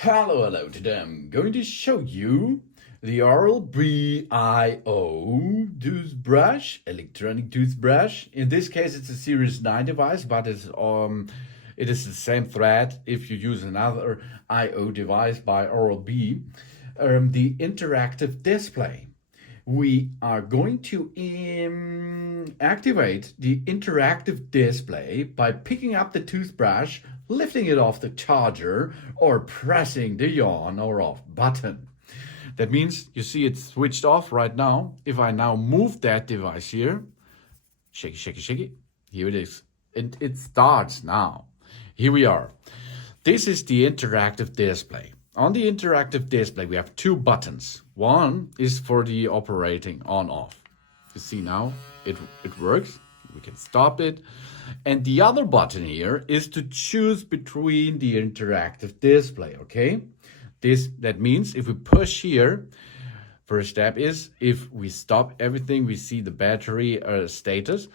Hello, today I'm going to show you the Oral-B toothbrush, electronic toothbrush. In this case, it's a Series 9 device, but it is the same thread if you use another I/O device by Oral-B. The interactive display. We are going to activate the interactive display by picking up the toothbrush, lifting it off the charger, or pressing the on or off button. That means you see it's switched off right now. If I now move that device here, shake it, here it is. It starts now. Here we are. This is the interactive display. On the interactive display, we have two buttons. One is for the operating on-off. You see now, it works. We can stop it. And the other button here is to choose between the interactive display, okay? That means if we push here, first step is if we stop everything, we see the battery status.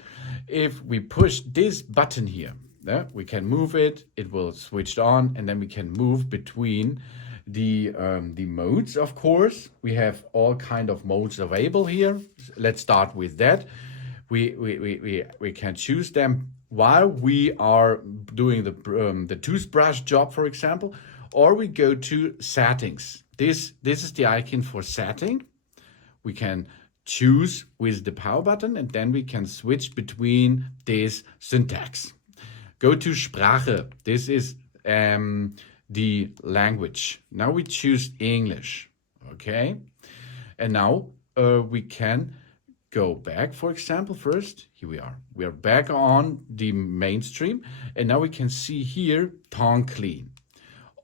If we push this button here, we can move it, it will switch on, and then we can move between the modes. Of course, we have all kind of modes available here. Let's start with that. We can choose them while we are doing the toothbrush job, for example, or we go to settings. This is the icon for setting. We can choose with the power button, and then we can switch between this syntax. Go to Sprache. This is the language. Now we choose English, okay? And now we can go back, for example, first. Here we are. We are back on the mainstream, and now we can see here tongue clean,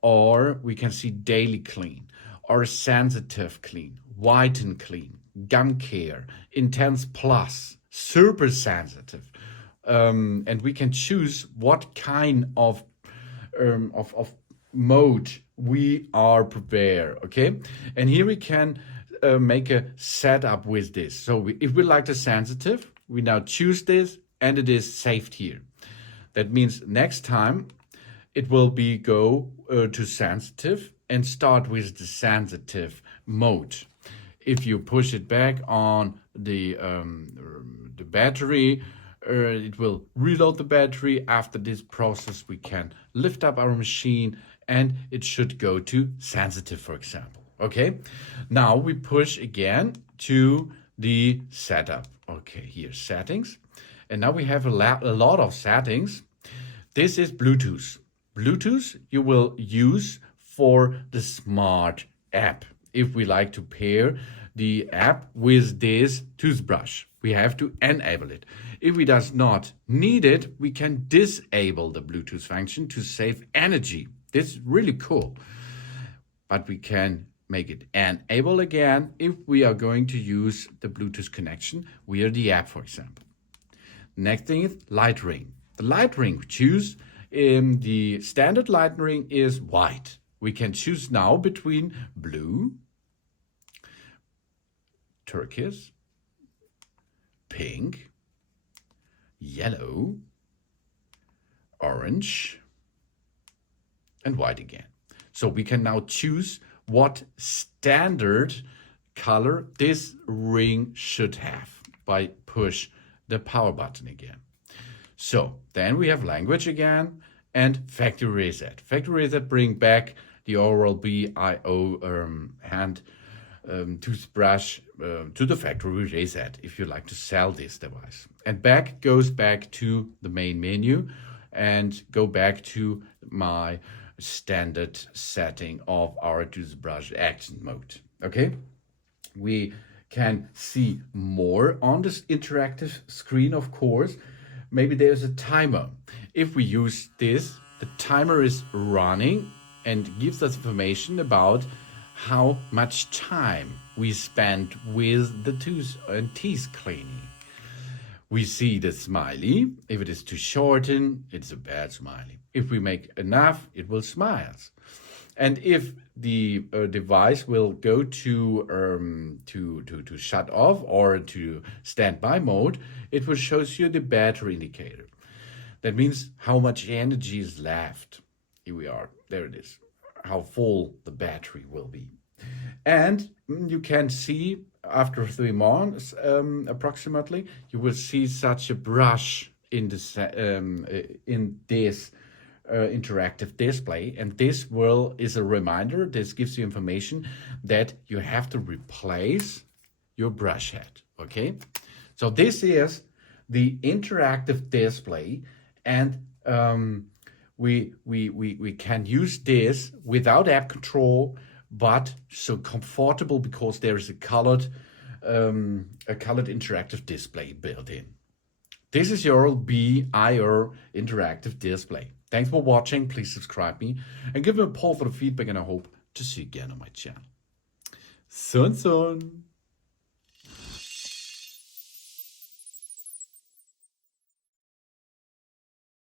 or we can see daily clean, or sensitive clean, whiten clean, gum care, intense plus, super sensitive. And we can choose what kind of mode we are prepared, okay? And here we can make a setup with this. So if we like the sensitive, we now choose this, and it is saved here. That means next time it will be go to sensitive and start with the sensitive mode. If you push it back on the battery, it will reload the battery. After this process, we can lift up our machine, and it should go to sensitive, for example. Okay, now we push again to the setup. Okay, here settings, and now we have a lot of settings. This is Bluetooth. Bluetooth you will use for the smart app. If we like to pair the app with this toothbrush, we have to enable it. If we does not need it, we can disable the Bluetooth function to save energy. This is really cool. But we can make it enable again if we are going to use the Bluetooth connection via the app, for example. Next thing is light ring. The light ring we choose in the standard light ring is white. We can choose now between blue, turquoise, pink, yellow, orange, and white again. So we can now choose what standard color this ring should have by push the power button again. So then we have language again and factory reset. Factory reset bring back the Oral-B hand toothbrush to the factory reset if you like to sell this device. And goes back to the main menu and go back to my standard setting of our toothbrush action mode. Okay, we can see more on this interactive screen, of course. Maybe there's a timer. If we use this, the timer is running and gives us information about how much time we spend with the tooth and teeth cleaning. We see the smiley. If it is too shortened, it's a bad smiley. If we make enough, it will smile. And if the device will go to shut off or to standby mode, it will show you the battery indicator. That means how much energy is left. Here we are. There it is. how full the battery will be. And you can see after 3 months, approximately, you will see such a brush in this interactive display, and this is a reminder. This gives you information that you have to replace your brush head. Okay, so this is the interactive display, and we can use this without app control, but so comfortable because there is a colored interactive display built in. This is your BIR interactive display. Thanks for watching. Please subscribe me and give me a poll for the feedback, and I hope to see you again on my channel. Soon.